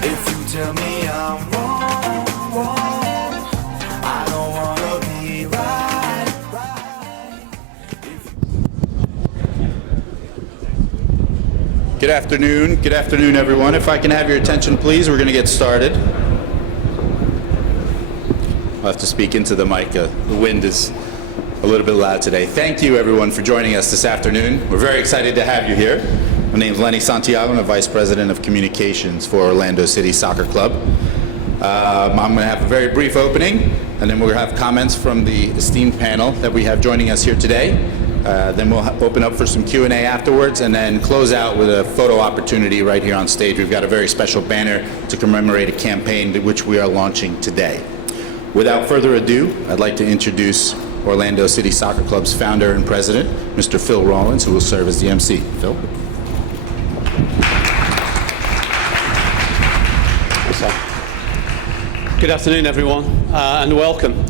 If you tell me I'm wrong, I don't wanna be right. Good afternoon everyone. If I can have your attention please, we're going to get started. I'll have to speak into the mic, the wind is a little bit loud today. Thank you everyone for joining us this afternoon. We're very excited to have you here. My name is Lenny Santiago, I'm the Vice President of Communications for Orlando City Soccer Club. I'm going to have a very brief opening, and then we'll have comments from the esteemed panel that we have joining us here today. Then we'll open up for some Q&A afterwards, and then close out with a photo opportunity right here on stage. We've got a very special banner to commemorate a campaign which we are launching today. Without further ado, I'd like to introduce Orlando City Soccer Club's founder and president, Mr. Phil Rawlins, who will serve as the MC. Phil? Good afternoon, everyone, and welcome.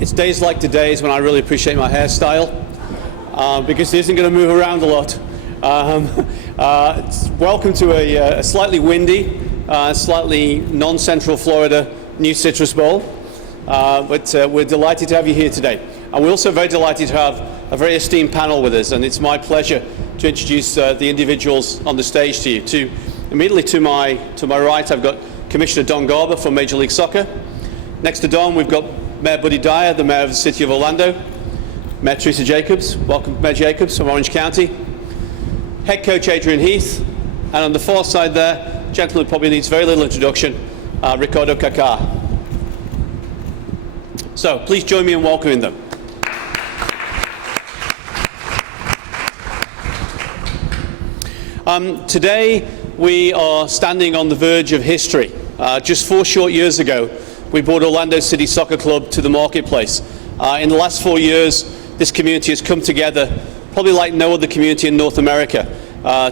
It's days like today's when I really appreciate my hairstyle, because it isn't going to move around a lot. Welcome to a slightly windy, slightly non-central Florida New Citrus Bowl, but we're delighted to have you here today. And we're also very delighted to have a very esteemed panel with us, and it's my pleasure to introduce the individuals on the stage to you. Immediately to my right, I've got Commissioner Don Garber from Major League Soccer. Next to Don, we've got Mayor Buddy Dyer, the Mayor of the City of Orlando. Mayor Teresa Jacobs, welcome Mayor Jacobs from Orange County. Head Coach Adrian Heath, and on the far side there, gentleman who probably needs very little introduction, Ricardo Kaka. So please join me in welcoming them. Today we are standing on the verge of history. Just 4 short years ago, we brought Orlando City Soccer Club to the marketplace. In the last 4 years, this community has come together, probably like no other community in North America,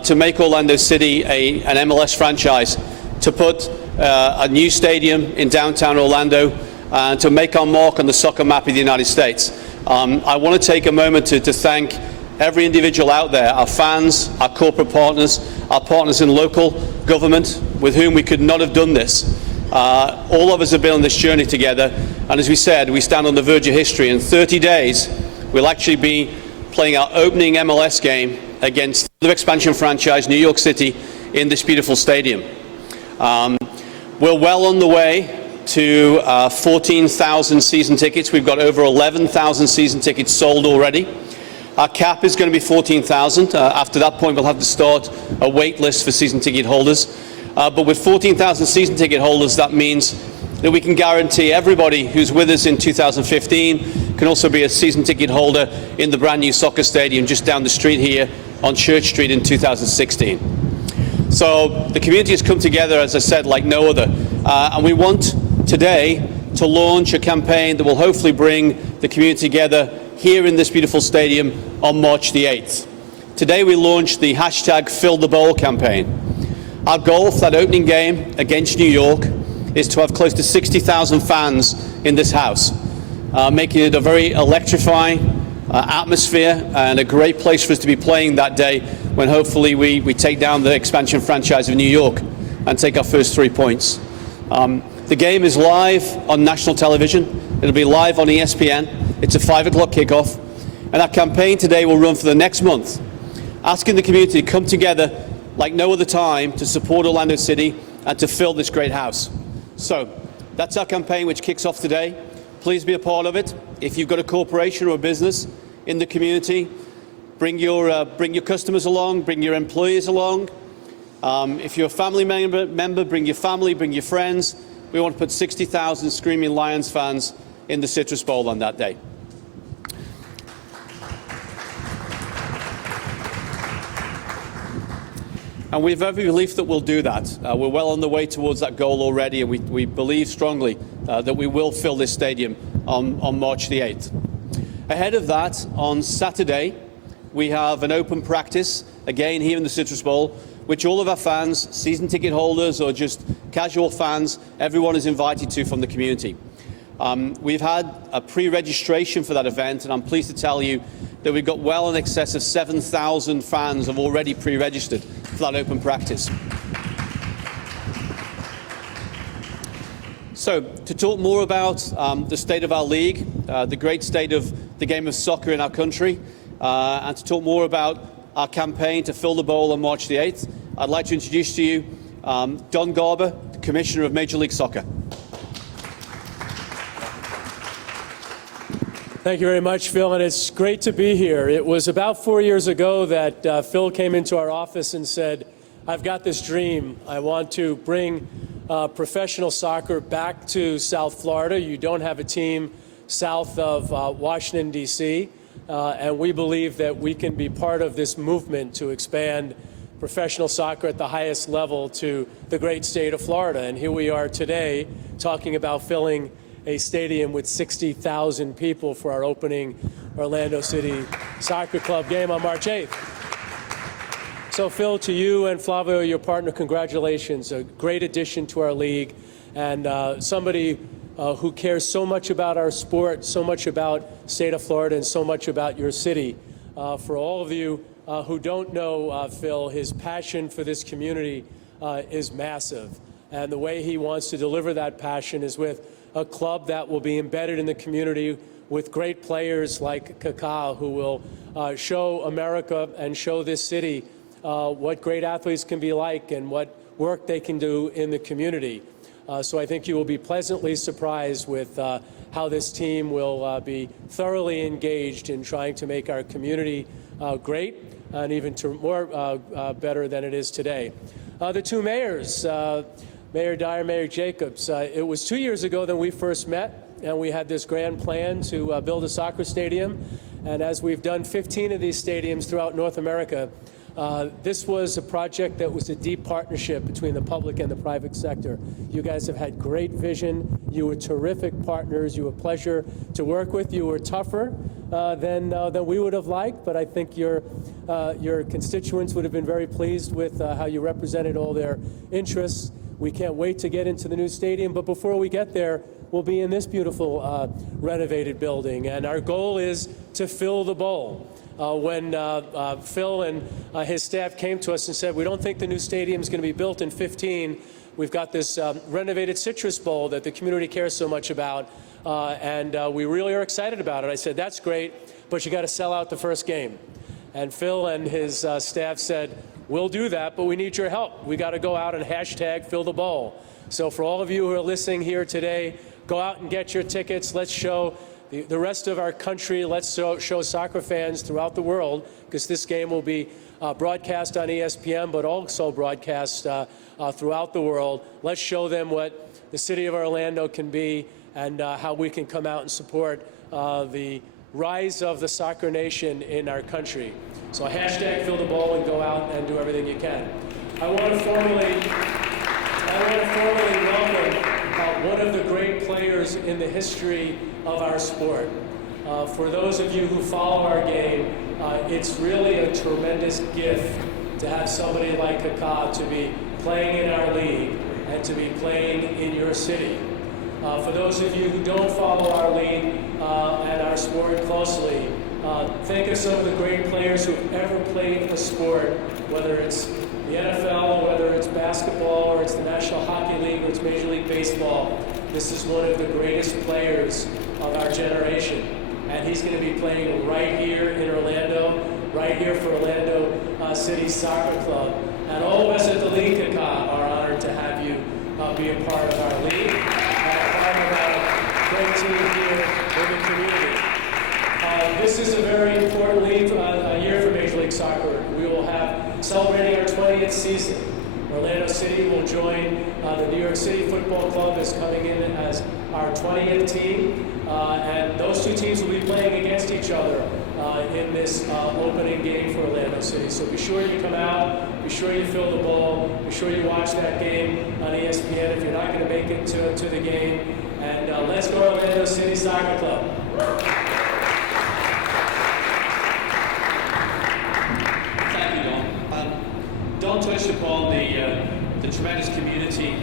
to make Orlando City an MLS franchise, to put a new stadium in downtown Orlando, and to make our mark on the soccer map of the United States. I want to take a moment to thank every individual out there, our fans, our corporate partners, our partners in local government with whom we could not have done this. All of us have been on this journey together, and as we said, we stand on the verge of history. In 30 days, we'll actually be playing our opening MLS game against the expansion franchise, New York City, in this beautiful stadium. We're well on the way to 14,000 season tickets. We've got over 11,000 season tickets sold already. Our cap is going to be 14,000. After that point, we'll have to start a wait list for season ticket holders. But with 14,000 season ticket holders, that means that we can guarantee everybody who's with us in 2015 can also be a season ticket holder in the brand new soccer stadium just down the street here on Church Street in 2016. So the community has come together, as I said, like no other. And we want today to launch a campaign that will hopefully bring the community together here in this beautiful stadium on March the 8th. Today we launched the hashtag Fill the Bowl campaign. Our goal for that opening game against New York is to have close to 60,000 fans in this house, making it a very electrifying atmosphere and a great place for us to be playing that day when hopefully we take down the expansion franchise of New York and take our first 3 points. The game is live on national television. It'll be live on ESPN. It's a 5 o'clock kickoff. And our campaign today will run for the next month, asking the community to come together like no other time to support Orlando City and to fill this great house. So that's our campaign, which kicks off today. Please be a part of it. If you've got a corporation or a business in the community, bring your customers along, bring your employees along. If you're a family member, bring your family, bring your friends. We want to put 60,000 screaming Lions fans in the Citrus Bowl on that day. And we have every belief that we'll do that. We're well on the way towards that goal already, and we believe strongly that we will fill this stadium on March the 8th. Ahead of that, on Saturday, we have an open practice, again here in the Citrus Bowl, which all of our fans, season ticket holders or just casual fans, everyone is invited to from the community. We've had a pre-registration for that event, and I'm pleased to tell you that we've got well in excess of 7,000 fans have already pre-registered for that open practice. So, to talk more about the state of our league, the great state of the game of soccer in our country, and to talk more about our campaign to fill the bowl on March the 8th, I'd like to introduce to you Don Garber, the Commissioner of Major League Soccer. Thank you very much, Phil, and it's great to be here. It was about 4 years ago that Phil came into our office and said, I've got this dream. I want to bring professional soccer back to South Florida. You don't have a team south of Washington, D.C., and we believe that we can be part of this movement to expand professional soccer at the highest level to the great state of Florida. And here we are today talking about filling a stadium with 60,000 people for our opening Orlando City Soccer Club game on March 8th. So, Phil, to you and Flavio, your partner, congratulations. A great addition to our league, and somebody who cares so much about our sport, so much about state of Florida, and so much about your city. For all of you who don't know Phil, his passion for this community is massive. And the way he wants to deliver that passion is with a club that will be embedded in the community with great players like Kaká, who will show America and show this city what great athletes can be like and what work they can do in the community. So I think you will be pleasantly surprised with how this team will be thoroughly engaged in trying to make our community great and even more better than it is today. The two mayors, Mayor Dyer, Mayor Jacobs. It was 2 years ago that we first met, and we had this grand plan to build a soccer stadium. And as we've done 15 of these stadiums throughout North America, this was a project that was a deep partnership between the public and the private sector. You guys have had great vision. You were terrific partners. You were a pleasure to work with. You were tougher than we would have liked, but I think your constituents would have been very pleased with how you represented all their interests. We can't wait to get into the new stadium, but before we get there, we'll be in this beautiful renovated building, and our goal is to fill the bowl. When Phil and his staff came to us and said, we don't think the new stadium is going to be built in 15, we've got this renovated Citrus Bowl that the community cares so much about, and we really are excited about it. I said, that's great, but you got to sell out the first game. And Phil and his staff said, we'll do that, but we need your help. We got to go out and hashtag fill the bowl. So for all of you who are listening here today, go out and get your tickets. Let's show the rest of our country, let's show soccer fans throughout the world, because this game will be broadcast on ESPN, but also broadcast throughout the world. Let's show them what the city of Orlando can be and how we can come out and support the rise of the soccer nation in our country. So hashtag fill the bowl and go out and do everything you can. I want to formally welcome one of the great players in the history of our sport. For those of you who follow our game, it's really a tremendous gift to have somebody like Kaká to be playing in our league and to be playing in your city. For those of you who don't follow our league and our sport closely, think of some of the great players who've ever played a sport, whether it's the NFL, whether it's basketball, or it's the National Hockey League, or it's Major League Baseball. This is one of the greatest players of our generation. And he's going to be playing right here in Orlando, right here for Orlando City Soccer Club. And all of us at the league, Kaká, are honored to have you be a part of our league and a part of our great team here in the community. This is a very important year for Major League Soccer. We will have celebrating our 20th season. Orlando City will join the New York City Football Club is coming in as our 20th team. And those two teams will be playing against each other in this opening game for Orlando City. So be sure you come out, be sure you fill the bowl, be sure you watch that game on ESPN if you're not going to make it to the game. And let's go Orlando City Soccer Club. Don touched upon the tremendous community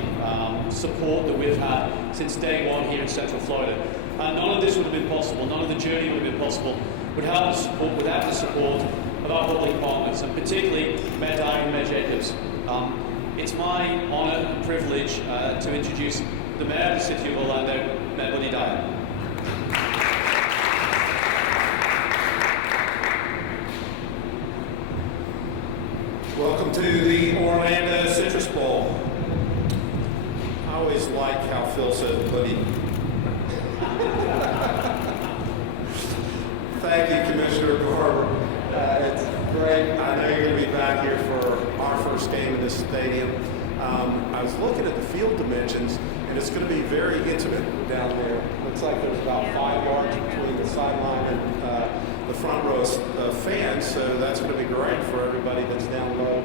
support that we've had since day one here in Central Florida. None of this would have been possible, none of the journey would have been possible without the support of our public partners, and particularly Mayor Dyer and Mayor Jacobs. It's my honor and privilege privilege to introduce the Mayor of the City of Orlando, Mayor Dyer. Welcome to the Orlando Citrus Bowl. I always like how Phil says buddy. Thank you, Commissioner Garber. It's great. I know you're going to be back here for our first game in this stadium. I was looking at the field dimensions, and it's going to be very intimate down there. Looks like there's about 5 yards between the sideline and the front row of fans, so that's going to be great for everybody that's down low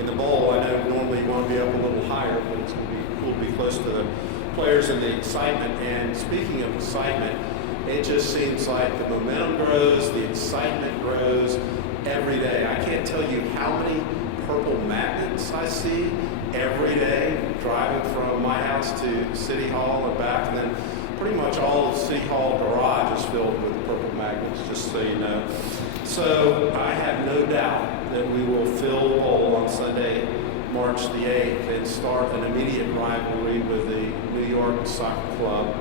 in the bowl. I know normally you want to be up a little higher, but it's going to be cool to be close to the players and the excitement. And speaking of excitement, it just seems like the momentum grows, the excitement grows every day. I can't tell you how many purple magnets I see every day driving from my house to City Hall and back, and then pretty much all of City Hall garage is filled with purple magnets, just so you know. So I have no doubt that we will fill the bowl on Sunday, March the 8th, and start an immediate rivalry with the New York Soccer Club.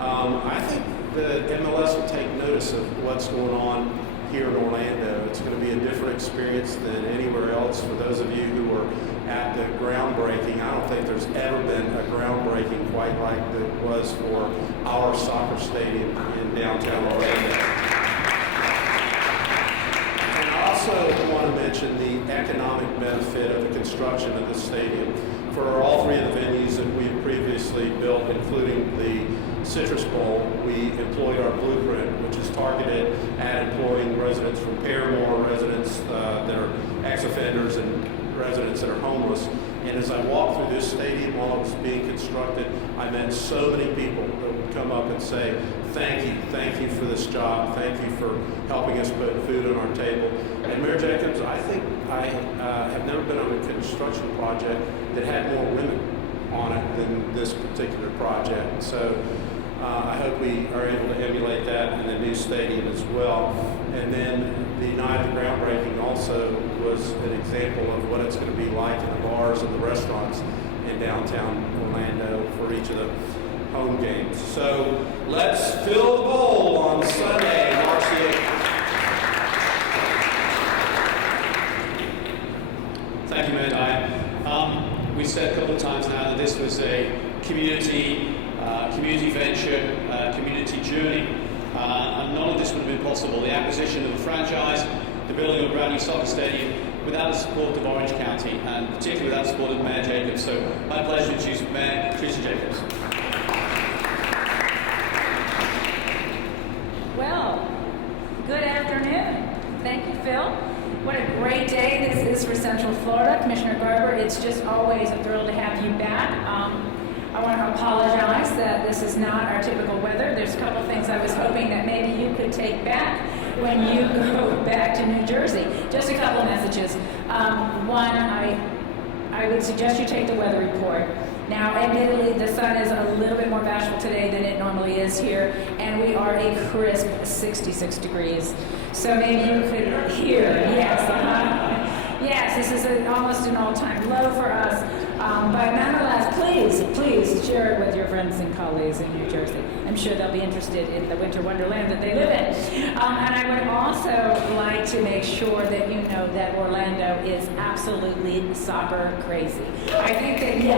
I think the MLS will take notice of what's going on here in Orlando. It's going to be a different experience than anywhere else. For those of you who were at the groundbreaking, I don't think there's ever been a groundbreaking quite like it was for our soccer stadium in downtown Orlando. And I also want to mention the economic benefit of the construction of the stadium. For all three of the venues that we have previously built, including the Citrus Bowl, we employed our blueprint, which is targeted at employing residents from Paramore, residents that are ex-offenders, and residents that are homeless. And as I walked through this stadium while it was being constructed, I met so many people that would come up and say, thank you for this job, thank you for helping us put food on our table. And Mayor Jacobs, I think I have never been on a construction project that had more women on it than this particular project. So I hope we are able to emulate that in the new stadium as well. And then the night of the groundbreaking also was an example of what it's going to be like in the bars and the restaurants in downtown Orlando for each of the home games. So let's fill the bowl on Sunday, March the 8th. Thank you, Mayor Dyer. We said a couple of times now that this was a community venture, community journey, and none of this would have been possible. The acquisition of the franchise, the building of a brand new soccer stadium, without the support of Orange County, and particularly without the support of Mayor Jacobs. So my pleasure to introduce Mayor Teresa Jacobs. Well, good afternoon. Thank you, Phil. What a great day this is for Central Florida. Commissioner Garber, it's just always a thrill to have you back. I want to apologize that this is not our typical weather. There's a couple things I was hoping that maybe you could take back when you go back to New Jersey. Just a couple messages. One, I would suggest you take the weather report. Now, admittedly, the sun is a little bit more bashful today than it normally is here, and we are a crisp 66 degrees. So maybe you could hear, yes, this is almost an all-time low for us. But nonetheless, please share it with your friends and colleagues in New Jersey. I'm sure they'll be interested in the winter wonderland that they live in. And I would also like to make sure that you know that Orlando is absolutely soccer crazy. I think we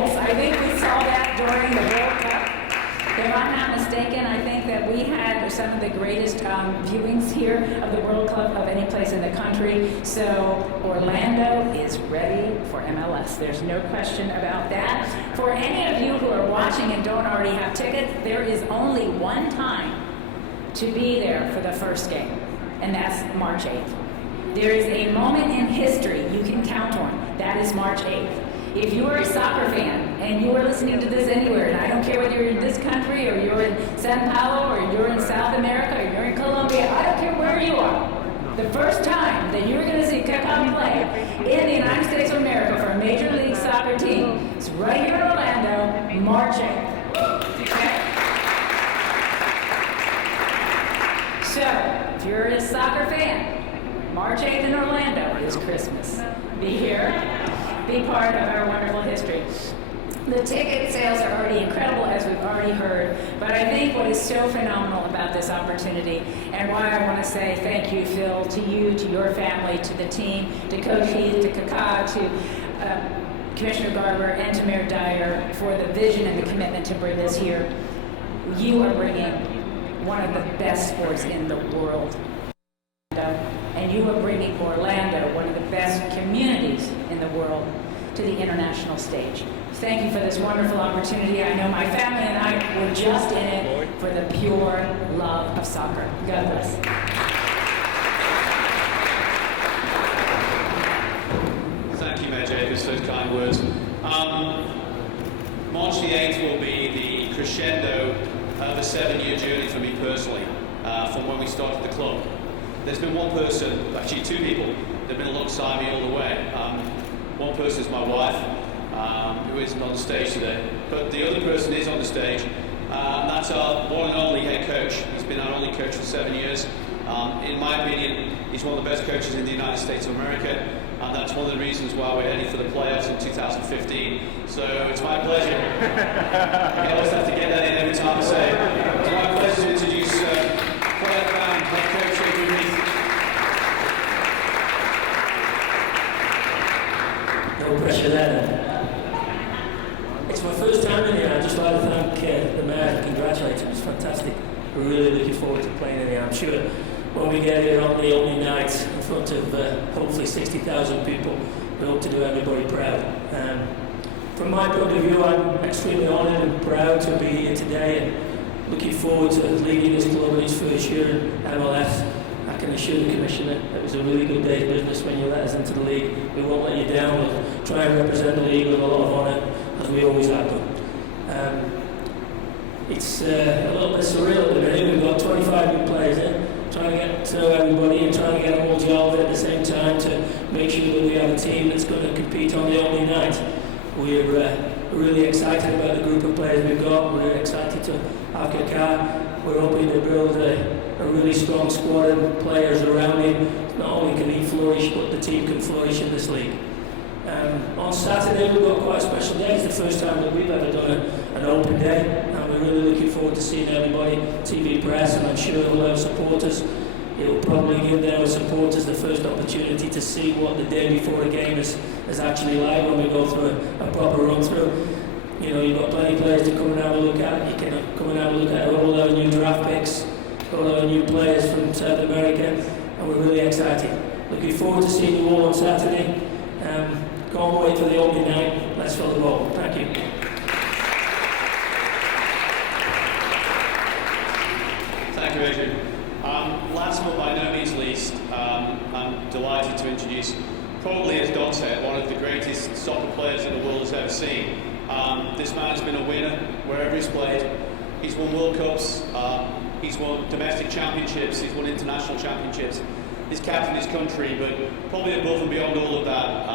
saw that during the World Cup. If I'm not mistaken, I think that we had some of the greatest viewings here of the World Cup of any place in the country. So Orlando is ready for MLS. There's no question about that. For any of you who are watching and don't already have tickets, there is only one time to be there for the first game, and that's March 8th. There is a moment in history you can count on. That is March 8th. If you are a soccer fan and you are listening to this anywhere, and I don't care whether you're in this country or you're in Sao Paulo or you're in South America or you're in Colombia, I don't care where you are. The first time that you're going to see Kaká play in the United States of America for a Major League Soccer team is right here in Orlando, March 8th. Okay? So, if you're a soccer fan, March 8th in Orlando is Christmas. Be here. Be part of our wonderful history. The ticket sales are already incredible, as we've already heard, but I think what is so phenomenal about this opportunity, and why I want to say thank you, Phil, to you, to your family, to the team, to Coach Heath, to Kaká, to Commissioner Garber, and to Mayor Dyer for the vision and the commitment to bring this here. You are bringing one of the best sports in the world, and you are bringing Orlando, one of the best communities in the world, to the international stage. Thank you for this wonderful opportunity. I know my family and I were just in it for the pure love of soccer. God bless. Thank you, Mayor Jacobs, for those kind words. March the 8th will be the crescendo of a 7-year journey for me personally, from when we started the club. There's been one person, actually two people, that have been alongside me all the way. One person is my wife, who isn't on the stage today, but the other person is on the stage, and that's our one and only head coach. He's been our only coach for 7 years. In my opinion, he's one of the best coaches in the United States of America, and that's one of the reasons why we're heading for the playoffs in 2015. So it's my pleasure. I always have to get that in every time I say it. It's my pleasure to introduce player fan, head coach Adrian Heath. No pressure there. It's my first time in here. I'd just like to thank the Mayor and congratulate him. It's fantastic. We're really looking forward to playing in here. I'm sure when we get here on the opening night in front of hopefully 60,000 people, we hope to do everybody proud. From my point of view, I'm extremely honoured and proud to be here today and looking forward to leading this club in its first year in MLS. I can assure the Commissioner it was a really good day's business when you let us into the league. We won't let you down. We'll try and represent the league with a lot of honour, as we always have done. It's a little bit surreal at the minute. We've got 25 new players in, trying to get to know everybody and trying to get them all gelled at the same time to make sure that we have a team that's going to compete on the opening night. We're really excited about the group of players we've got. We're excited to have Kaká. We're hoping to build a really strong squad of players around him. Not only can he flourish, but the team can flourish in this league. On Saturday we've got quite a special day. It's the first time that we've ever done an open day, and we're really looking forward to seeing everybody, TV press, and I'm sure it will have supporters. It will probably give their supporters the first opportunity to see what the day before a game is actually like when we go through a proper run through. You know, you've got plenty of players to come and have a look at. You can come and have a look at all our new draft picks, all our new players from South America, and we're really excited. Looking forward to seeing you all on Saturday. Can't wait for the opening night. Let's fill the ball. Thank you. Thank you, Adrian. Last but by no means least, I'm delighted to introduce, probably as Don said, one of the greatest soccer players in the world has ever seen. This man has been a winner wherever he's played. He's won World Cups, he's won domestic championships, he's won international championships. He's captained his country, but probably above and beyond all of that,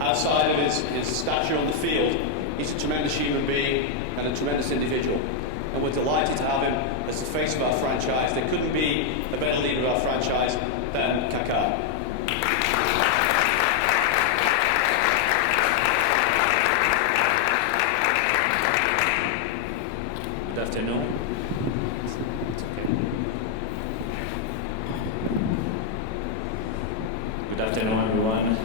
outside of his stature on the field, he's a tremendous human being and a tremendous individual. And we're delighted to have him as the face of our franchise. There couldn't be a better leader of our franchise than Kaká. Good afternoon. It's okay. Good afternoon, everyone.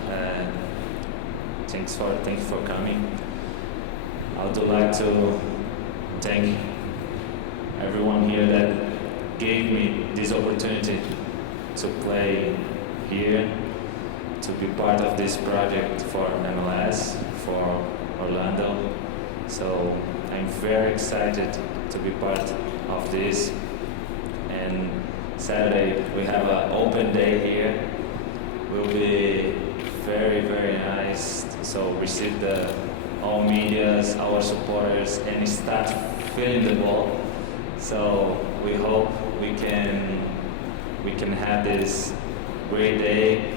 Thank you for coming. I would like to thank everyone here that gave me this opportunity to play here, to be part of this project for MLS, for Orlando. So I'm very excited to be part of this. And Saturday we have an open day here. Will be very, very nice. So receive all medias, our supporters, and start feeling the ball. So we hope we can have this great day.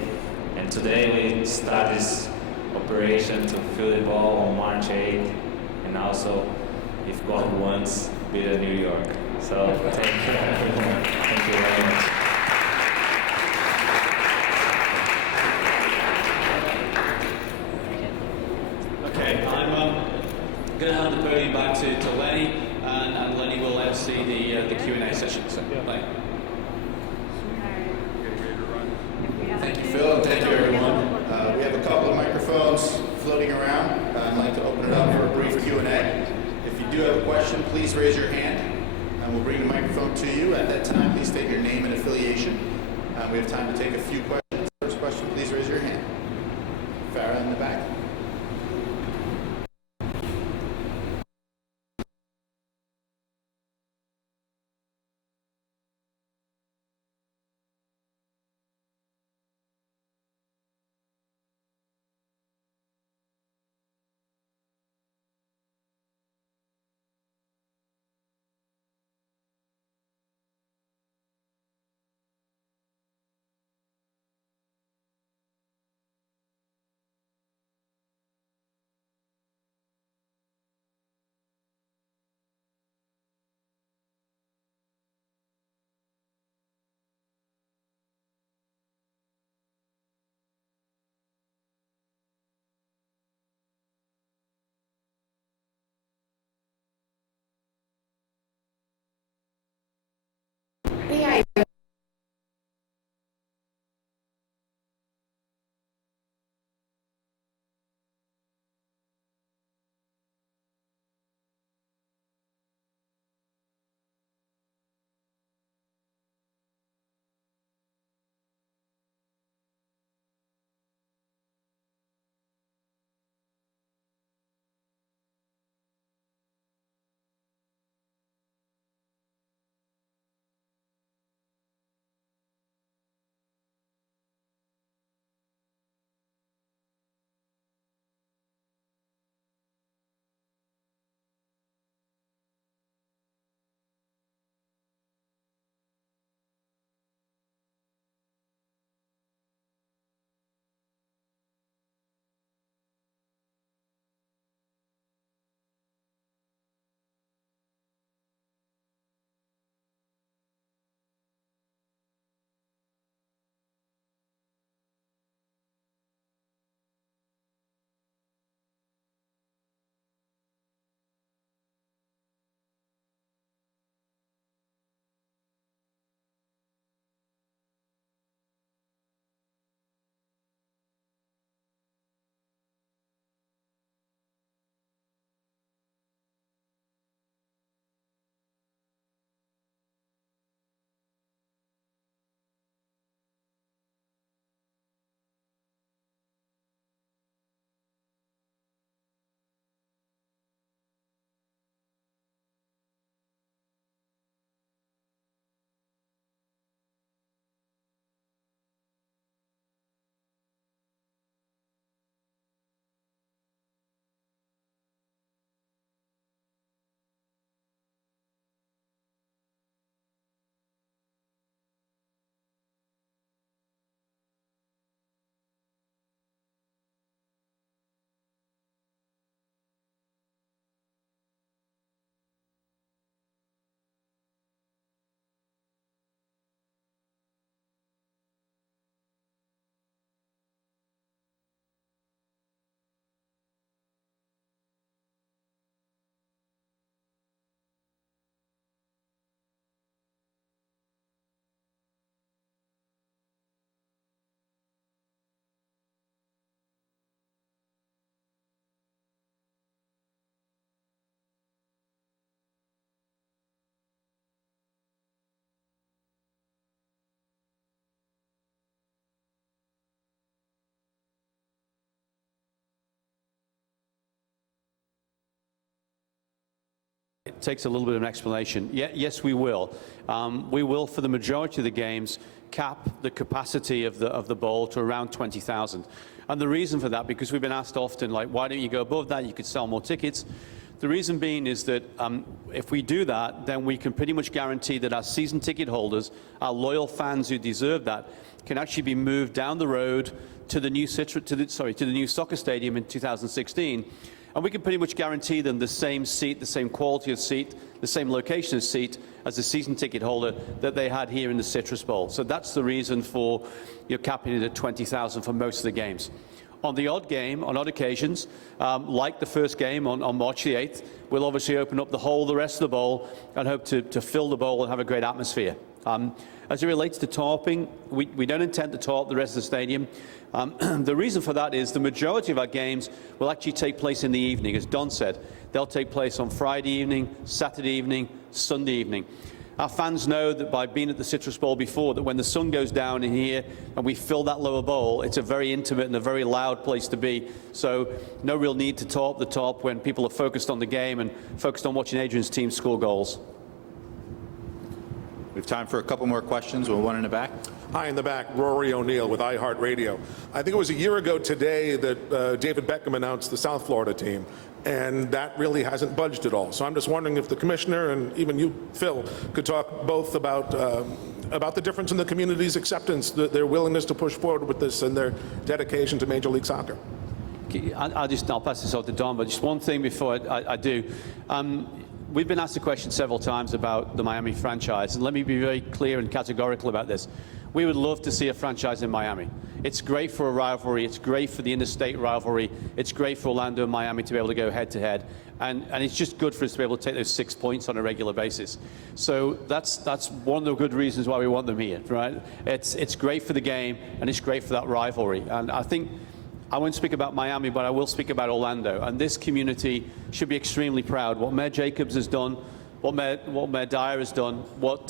And today we start this operation to feel the ball on March 8th, and also, if God wants, beat New York. So thank you everyone. Thank you very much. going to hand the podium back to Lenny, and Lenny will MC the Q&A session. So, bye. Thank you, Phil, and thank you, everyone. We have a couple of microphones floating around. I'd like to open it up for a brief Q&A. If you do have a question, please raise your hand, and we'll bring the microphone to you. At that time, please state your name and affiliation. We have time to take a few questions. First question, please raise your hand. Farah in the back. It takes a little bit of an explanation. Yes, we will. We will, for the majority of the games, cap the capacity of the bowl to around 20,000. And the reason for that, because we've been asked often, like, why don't you go above that? You could sell more tickets. The reason being is that if we do that, then we can pretty much guarantee that our season ticket holders, our loyal fans who deserve that, can actually be moved down the road to the new soccer stadium in 2016. And we can pretty much guarantee them the same seat, the same quality of seat, the same location of seat as the season ticket holder that they had here in the Citrus Bowl. So that's the reason for capping it at 20,000 for most of the games. On the odd game, on odd occasions, like the first game on March the 8th, we'll obviously open up the rest of the bowl and hope to fill the bowl and have a great atmosphere. As it relates to tarping, we don't intend to tarp the rest of the stadium. The reason for that is the majority of our games will actually take place in the evening. As Don said, they'll take place on Friday evening, Saturday evening, Sunday evening. Our fans know that by being at the Citrus Bowl before, that when the sun goes down in here and we fill that lower bowl, it's a very intimate and a very loud place to be. So no real need to tarp the top when people are focused on the game and focused on watching Adrian's team score goals. We have time for a couple more questions. We'll one in the back. Hi, in the back, Rory O'Neill with iHeartRadio. I think it was a year ago today that David Beckham announced the South Florida team, and that really hasn't budged at all. So I'm just wondering if the commissioner and even you, Phil, could talk both about the difference in the community's acceptance, their willingness to push forward with this, and their dedication to Major League Soccer. I'll pass this on to Don, but just one thing before I do. We've been asked the question several times about the Miami franchise, and let me be very clear and categorical about this. We would love to see a franchise in Miami. It's great for a rivalry. It's great for the interstate rivalry. It's great for Orlando and Miami to be able to go head-to-head. And it's just good for us to be able to take those 6 points on a regular basis. So that's one of the good reasons why we want them here, right? It's great for the game, and it's great for that rivalry. And I think I won't speak about Miami, but I will speak about Orlando. And this community should be extremely proud. What Mayor Jacobs has done, what Mayor Dyer has done, what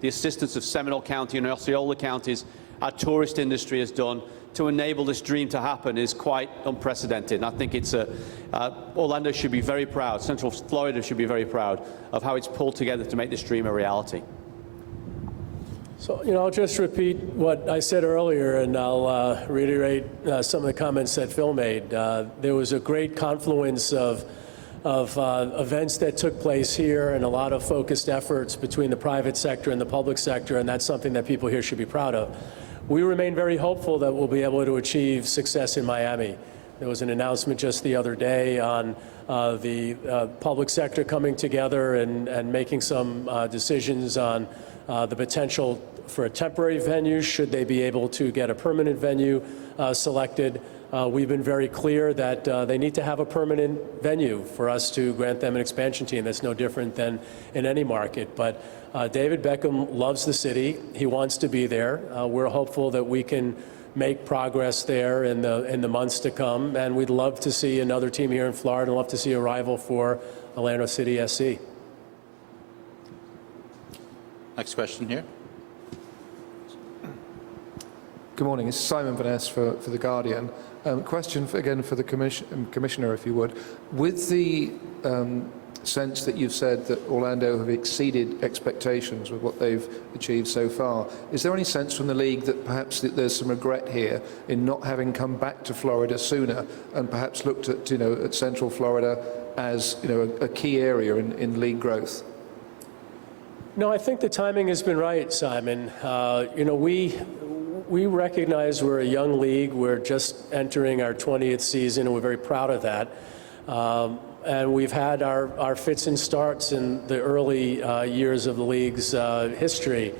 the assistance of Seminole County and Osceola counties, our tourist industry has done to enable this dream to happen is quite unprecedented. And I think Orlando should be very proud, Central Florida should be very proud of how it's pulled together to make this dream a reality. So, I'll just repeat what I said earlier, and I'll reiterate some of the comments that Phil made. There was a great confluence of events that took place here and a lot of focused efforts between the private sector and the public sector, and that's something that people here should be proud of. We remain very hopeful that we'll be able to achieve success in Miami. There was an announcement just the other day on the public sector coming together and making some decisions on the potential for a temporary venue should they be able to get a permanent venue selected. We've been very clear that they need to have a permanent venue for us to grant them an expansion team. That's no different than in any market. But David Beckham loves the city. He wants to be there. We're hopeful that we can make progress there in the months to come. And we'd love to see another team here in Florida, and love to see a rival for Orlando City SC. Next question here. Good morning. It's Simon Van Ness for The Guardian. Question again for the Commissioner, if you would. With the sense that you've said that Orlando have exceeded expectations with what they've achieved so far, is there any sense from the league that perhaps there's some regret here in not having come back to Florida sooner and perhaps looked at, at Central Florida as, a key area in league growth? No, I think the timing has been right, Simon. We recognize we're a young league. We're just entering our 20th season, and we're very proud of that. And we've had our fits and starts in the early years of the league's history.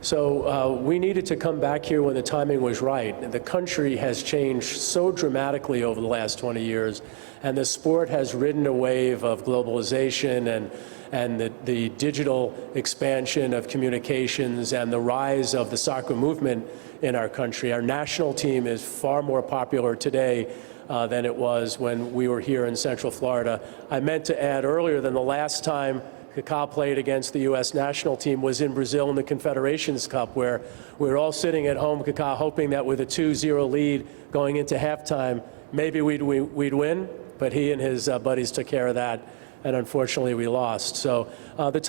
So we needed to come back here when the timing was right. And the country has changed so dramatically over the last 20 years, and the sport has ridden a wave of globalization and the digital expansion of communications and the rise of the soccer movement in our country. Our national team is far more popular today than it was when we were here in Central Florida. I meant to add earlier than the last time Kaká played against the U.S. national team was in Brazil in the Confederations Cup, where we were all sitting at home, Kaká hoping that with a 2-0 lead going into halftime, maybe we'd win, but he and his buddies took care of that, and unfortunately we lost. So the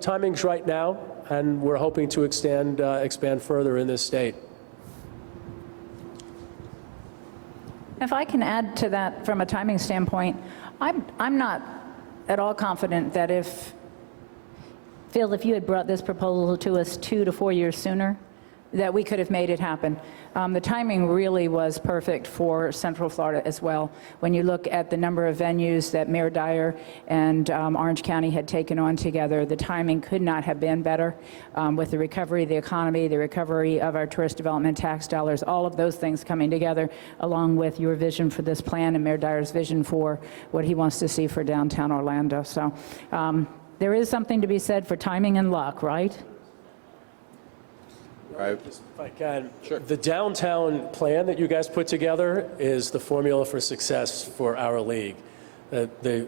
timing's right now, and we're hoping to expand further in this state. If I can add to that from a timing standpoint, I'm not at all confident that if you had brought this proposal to us 2 to 4 years sooner, that we could have made it happen. the timing really was perfect for Central Florida as well. When you look at the number of venues that Mayor Dyer and Orange County had taken on together, the timing could not have been better. With the recovery of the economy, the recovery of our tourist development tax dollars, all of those things coming together, along with your vision for this plan and Mayor Dyer's vision for what he wants to see for downtown Orlando. So there is something to be said for timing and luck, right? If I can, the downtown plan that you guys put together is the formula for success for our league.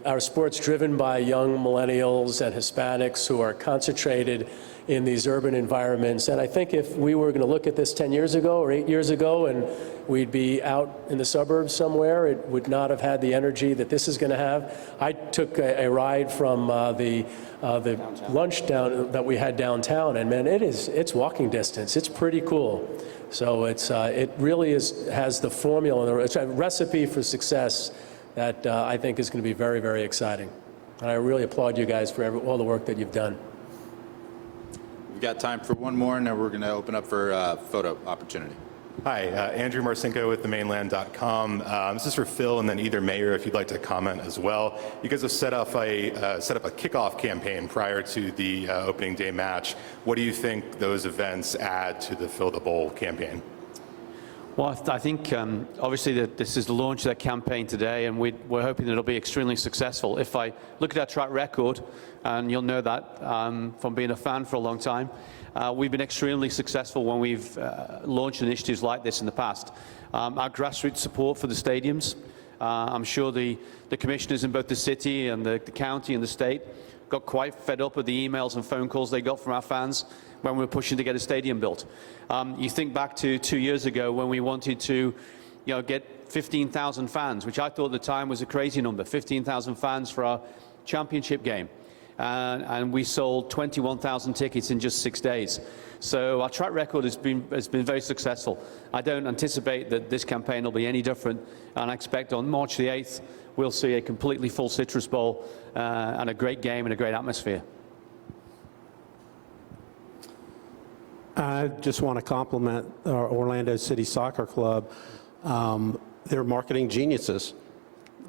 Our sport's driven by young millennials and Hispanics who are concentrated in these urban environments. And I think if we were going to look at this 10 years ago or 8 years ago and we'd be out in the suburbs somewhere, it would not have had the energy that this is going to have. I took a ride from the lunch that we had downtown, and man, it's walking distance. It's pretty cool. So it really has the formula, it's a recipe for success that I think is going to be very, very exciting. And I really applaud you guys for all the work that you've done. We've got time for one more, and then we're going to open up for photo opportunity. Hi, Andrew Marcinko with themainland.com. This is for Phil and then either mayor if you'd like to comment as well. You guys have set up a kickoff campaign prior to the opening day match. What do you think those events add to the Fill the Bowl campaign? Well, I think obviously that this is the launch of that campaign today, and we're hoping that it'll be extremely successful. If I look at our track record, and you'll know that from being a fan for a long time, we've been extremely successful when we've launched initiatives like this in the past. Our grassroots support for the stadiums, I'm sure the commissioners in both the city and the county and the state got quite fed up with the emails and phone calls they got from our fans when we were pushing to get a stadium built. You think back to 2 years ago when we wanted to get 15,000 fans, which I thought at the time was a crazy number, 15,000 fans for our championship game. And we sold 21,000 tickets in just 6 days. So our track record has been very successful. I don't anticipate that this campaign will be any different, and I expect on March the 8th we'll see a completely full Citrus Bowl and a great game and a great atmosphere. I just want to compliment our Orlando City Soccer Club. They're marketing geniuses.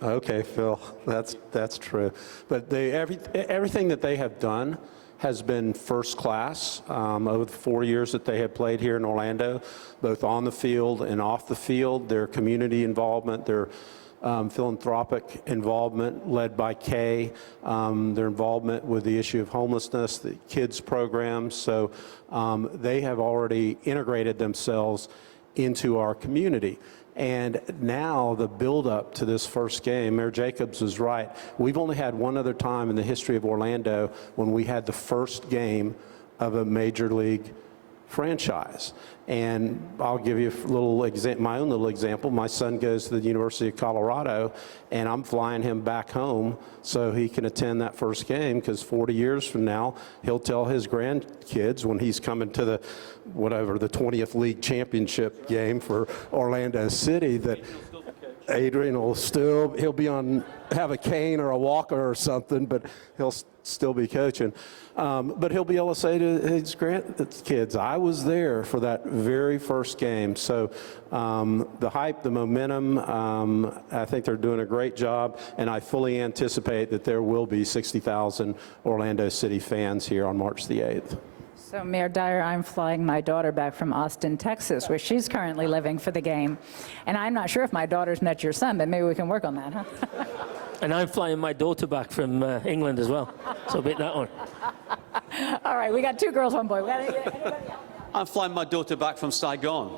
Okay, Phil, that's true. But everything that they have done has been first class over the 4 years that they have played here in Orlando, both on the field and off the field. Their community involvement, their philanthropic involvement led by Kay, their involvement with the issue of homelessness, the kids programs. So they have already integrated themselves into our community. And now the build-up to this first game, Mayor Jacobs was right. We've only had one other time in the history of Orlando when we had the first game of a major league franchise. And I'll give you my own little example. My son goes to the University of Colorado, and I'm flying him back home so he can attend that first game, because 40 years from now, he'll tell his grandkids when he's coming to the 20th League Championship game for Orlando City that Adrian he'll be have a cane or a walker or something, but he'll still be coaching. But he'll be able to say to his kids, I was there for that very first game. So the hype, the momentum, I think they're doing a great job, and I fully anticipate that there will be 60,000 Orlando City fans here on March the 8th. So, Mayor Dyer, I'm flying my daughter back from Austin, Texas, where she's currently living for the game. And I'm not sure if my daughter's met your son, but maybe we can work on that, huh? And I'm flying my daughter back from England as well, so beat that one. All right, we got 2 girls, 1 boy. We got anybody else? I'm flying my daughter back from Saigon.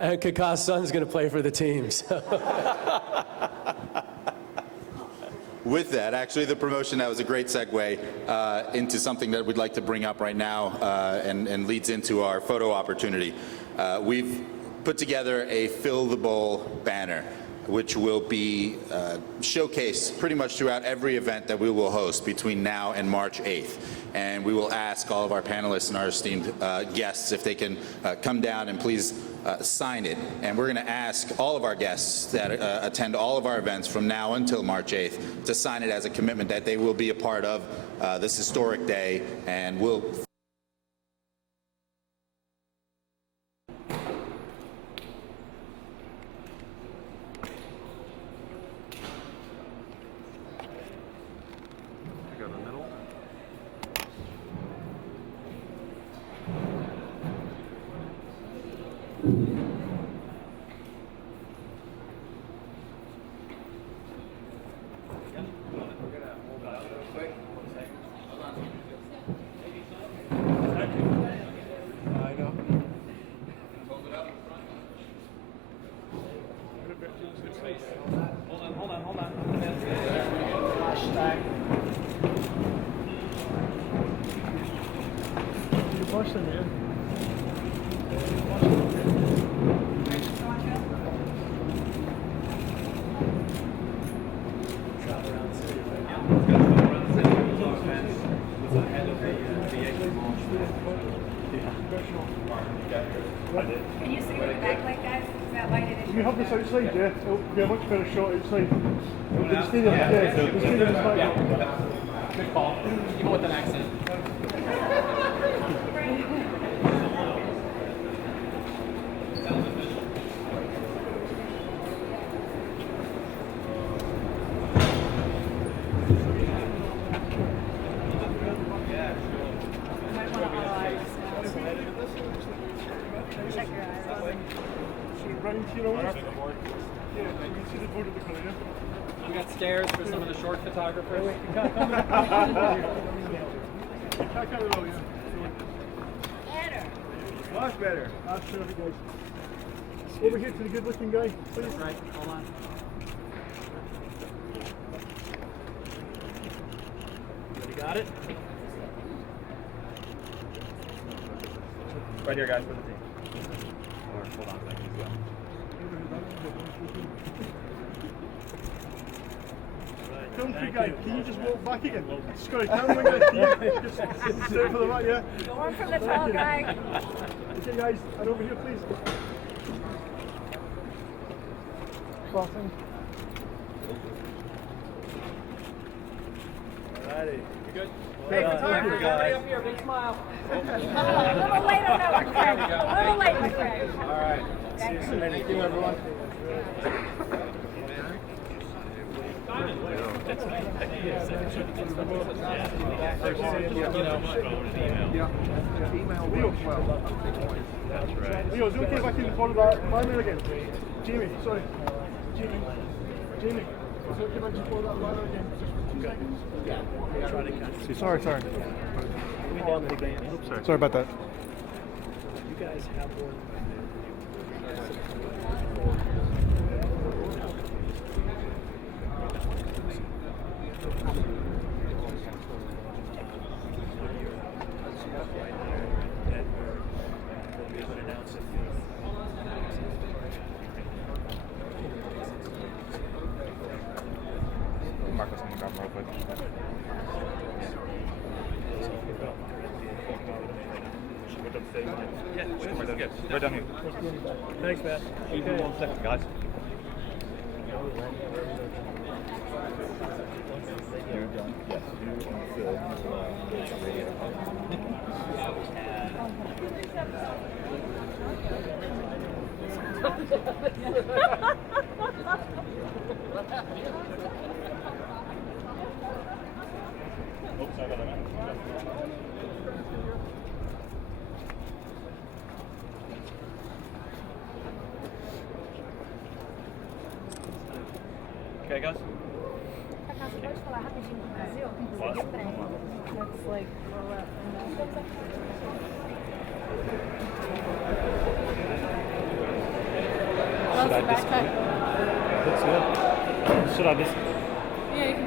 And Kaká's son's going to play for the team. So. With that, actually, the promotion, that was a great segue into something that we'd like to bring up right now and leads into our photo opportunity. We've put together a Fill the Bowl banner, which will be showcased pretty much throughout every event that we will host between now and March 8th. And we will ask all of our panelists and our esteemed guests if they can come down and please sign it. And we're going to ask all of our guests that attend all of our events from now until March 8th to sign it as a commitment that they will be a part of this historic day, and will Hold on. Flashback. You're pushing, man. Can you see with the backlight, guys? Is that lighted? We have this outside, yeah. It'll be a much better shot outside. The stadium, yeah. The stadium is back. Good call. Even with an accent. Check your eyes. Right into your own. Yeah, you can see the board of the colour, yeah? We got stairs for some of the short photographers. Better. Much better. That's terrific, guys. Over here to the good-looking guy, please. Right, hold on. You got it? Right here, guys, for the team. Hold on a second. Country guy, can you just walk back again? Just got a camera guy, can you just sit for the right, yeah? Going for the tall guy. Okay guys, and over here please. Crossing. Alrighty. You good? Hey, Everybody up here, big smile. A little late on that one, Craig. A little late, Craig. All right. Thank you everyone. Leo, is it okay if I can follow that banner again? Jamie, sorry. Jamie. Is it okay if I just follow that banner again? Just for 2 seconds? Yeah. Sorry. Sorry about that. You guys have one. Marcus, I'm going to grab him real quick. Right down here. Thanks, Matt. Okay. 1 second, guys. Oops, sorry about that, man. Okay, guys. Kaká, você pode falar rapidinho pro Brasil? Tem que seguir o trem. Let's like roll up. Should I just... Looks good. Should I just... Yeah, you can